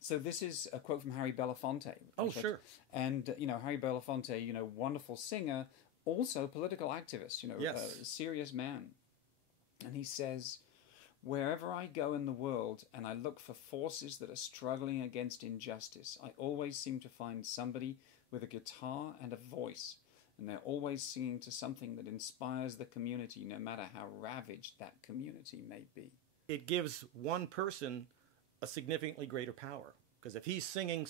So this is a quote from Harry Belafonte. Oh, sure. And, Harry Belafonte, wonderful singer, also political activist, Yes. a serious man. And he says, wherever I go in the world and I look for forces that are struggling against injustice, I always seem to find somebody with a guitar and a voice. And they're always singing to something that inspires the community, no matter how ravaged that community may be. It gives one person a significantly greater power. Because if he's singing,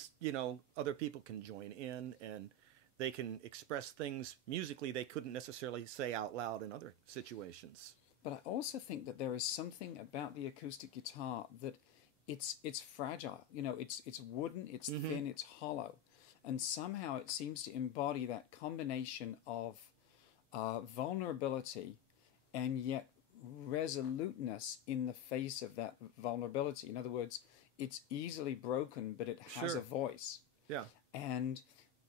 other people can join in and they can express things musically they couldn't necessarily say out loud in other situations. But I also think that there is something about the acoustic guitar that it's fragile. It's wooden, it's thin, it's hollow. And somehow it seems to embody that combination of vulnerability and yet resoluteness in the face of that vulnerability. In other words, it's easily broken, but it has a voice. Yeah. And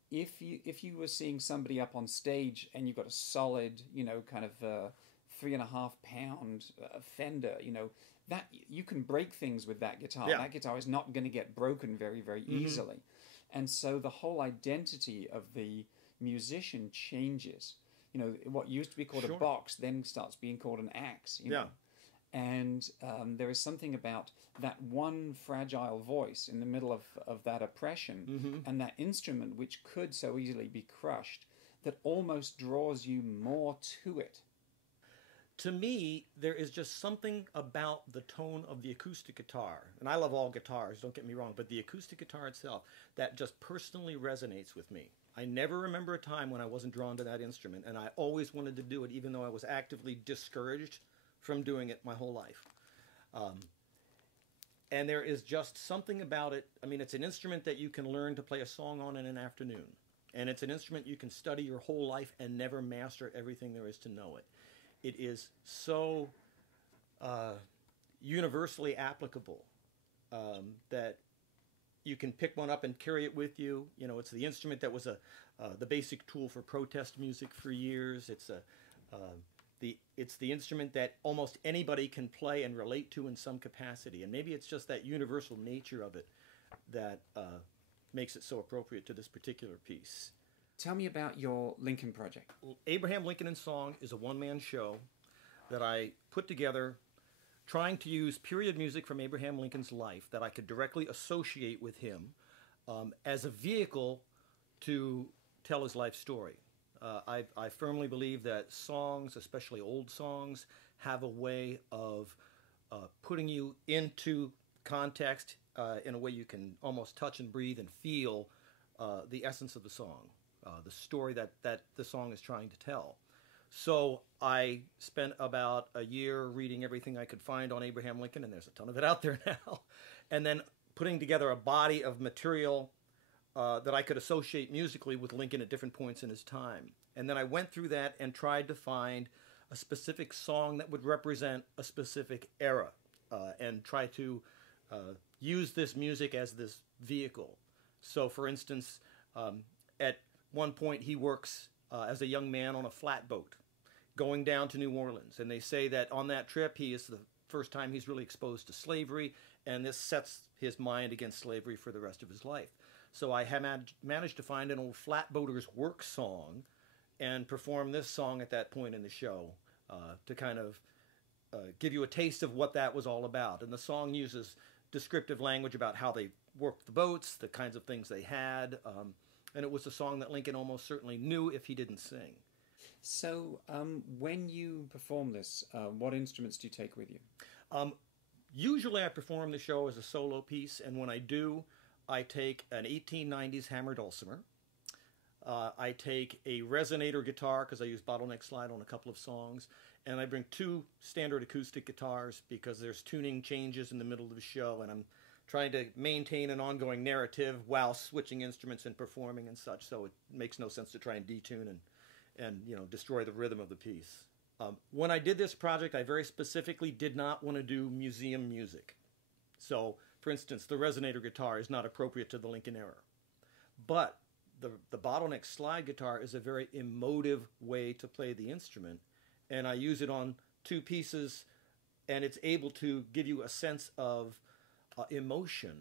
if you were seeing somebody up on stage and you've got a solid, kind of 3.5 pound Fender, that you can break things with that guitar. Yeah. That guitar is not going to get broken very, very easily. And so the whole identity of the musician changes. What used to be called a box then starts being called an axe. Yeah. And there is something about that one fragile voice in the middle of that oppression and that instrument which could so easily be crushed that almost draws you more to it. To me, there is just something about the tone of the acoustic guitar, and I love all guitars, don't get me wrong, but the acoustic guitar itself, that just personally resonates with me. I never remember a time when I wasn't drawn to that instrument, and I always wanted to do it, even though I was actively discouraged from doing it my whole life. And there is just something about it. I mean, it's an instrument that you can learn to play a song on in an afternoon, and it's an instrument you can study your whole life and never master everything there is to know it. It is so universally applicable that you can pick one up and carry it with you. It's the instrument that was the basic tool for protest music for years. It's the instrument that almost anybody can play and relate to in some capacity. And maybe it's just that universal nature of it that makes it so appropriate to this particular piece. Tell me about your Lincoln project. Abraham Lincoln in Song is a one-man show that I put together trying to use period music from Abraham Lincoln's life that I could directly associate with him as a vehicle to tell his life story. I firmly believe that songs, especially old songs, have a way of putting you into context in a way you can almost touch and breathe and feel the essence of the song. The story that the song is trying to tell. So I spent about a year reading everything I could find on Abraham Lincoln, and there's a ton of it out there now, and then putting together a body of material that I could associate musically with Lincoln at different points in his time. And then I went through that and tried to find a specific song that would represent a specific era and try to use this music as this vehicle. So for instance, at one point he works as a young man on a flatboat going down to New Orleans, and they say that on that trip he is the first time he's really exposed to slavery, and this sets his mind against slavery for the rest of his life. So I have managed to find an old flatboater's work song and perform this song at that point in the show to kind of give you a taste of what that was all about. And the song uses descriptive language about how they worked the boats, the kinds of things they had, and it was a song that Lincoln almost certainly knew if he didn't sing. So when you perform this, what instruments do you take with you? Usually I perform the show as a solo piece, and when I do, I take an 1890s hammer dulcimer. I take a resonator guitar because I use bottleneck slide on a couple of songs, and I bring 2 standard acoustic guitars because there's tuning changes in the middle of the show, and I'm trying to maintain an ongoing narrative while switching instruments and performing and such, so it makes no sense to try and detune and destroy the rhythm of the piece. When I did this project, I very specifically did not want to do museum music. So, for instance, the resonator guitar is not appropriate to the Lincoln era. But the bottleneck slide guitar is a very emotive way to play the instrument, and I use it on 2 pieces, and it's able to give you a sense of emotion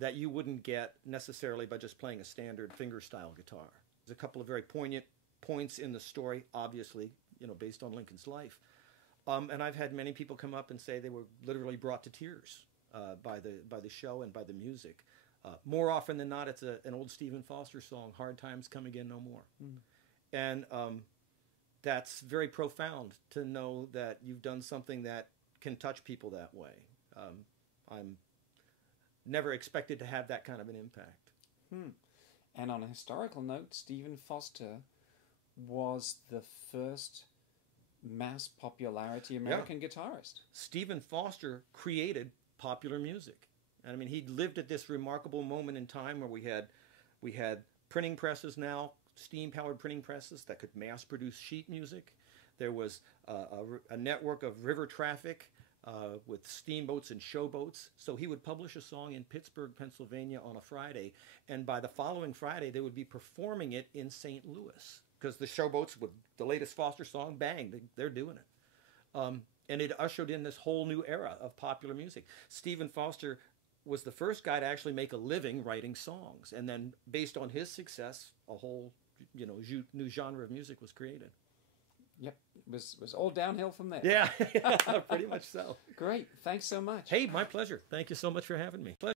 that you wouldn't get necessarily by just playing a standard finger-style guitar. There's a couple of very poignant points in the story, obviously, based on Lincoln's life. And I've had many people come up and say they were literally brought to tears by the show and by the music. More often than not, it's an old Stephen Foster song, "Hard Times Come Again No More." Mm. And that's very profound to know that you've done something that can touch people that way. I'm never expected to have that kind of an impact. And on a historical note, Stephen Foster was the first mass popularity American guitarist. Stephen Foster created popular music. And I mean, he lived at this remarkable moment in time where we had printing presses now, steam-powered printing presses that could mass-produce sheet music. There was a network of river traffic with steamboats and showboats. So he would publish a song in Pittsburgh, Pennsylvania on a Friday, and by the following Friday, they would be performing it in St. Louis because the showboats with the latest Foster song, bang, they're doing it. And it ushered in this whole new era of popular music. Stephen Foster was the first guy to actually make a living writing songs. And then based on his success, a whole new genre of music was created. Yep, it was all downhill from there. Yeah, pretty much so. Great, thanks so much. Hey, my pleasure. Thank you so much for having me. Pleasure.